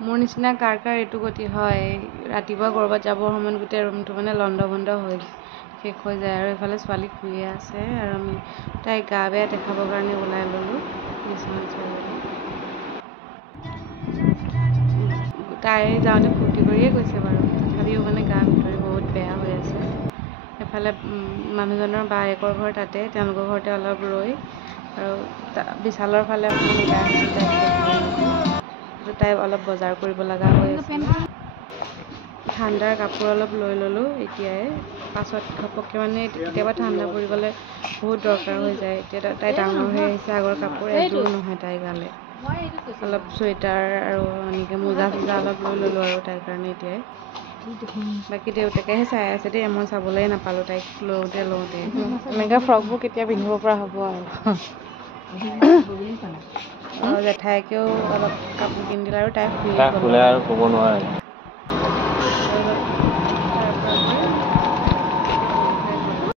মোৰ নিচিনা কাৰ এইটো গতি হয়, ৰাতিপুৱা ক'ৰবাত যাবৰ সময়ত গোটেই ৰুমটো মানে লণ্ডভণ্ড শেষ হৈ যায়। আৰু এইফালে ছোৱালী শুইয়ে আছে আৰু আমি তাইক গা বেয়া দেখাবৰ কাৰণে ওলাই ল'লোঁ বিচনাত চাবলৈ। তাই যাওঁতে ফূৰ্তি কৰিয়ে গৈছে বাৰু, তথাপিও মানে গা ভিতৰি বহুত বেয়া হৈ আছে। এফালে মানুহজনৰ বায়েকৰ ঘৰ তাতে, তেওঁলোকৰ ঘৰতে অলপ ৰৈ আৰু বিশালৰ ফালে অকণমান ওলাই আহিছোঁ তাইক কিন্তু তাই অলপ বজাৰ কৰিব লগা হৈ আছে। ঠাণ্ডাৰ কাপোৰ অলপ লৈ ল'লোঁ এতিয়াই, পাছত ঘপককৈ মানে কেতিয়াবা ঠাণ্ডা পৰি গ'লে বহুত দৰকাৰ হৈ যায়। এতিয়া তাই ডাঙৰ হৈ আহিছে, আগৰ কাপোৰ এযোৰ নহয় তাইৰ গালে। অলপ চুৱেটাৰ আৰু এনেকৈ মোজা চোজা অলপ লৈ ল'লোঁ আৰু তাইৰ কাৰণে এতিয়াই। বাকী দেউতাকেহে চাই আছে দেই, মই চাবলৈ নাপালোঁ তাইক লওঁতে। এনেকুৱা ফ্ৰকবোৰ কেতিয়া পিন্ধিব পৰা হ'ব আৰু জেঠাইকেও অলপ কাপোৰ কিনি দিলে আৰু তাই শুলে আৰু ক'ব নোৱাৰে।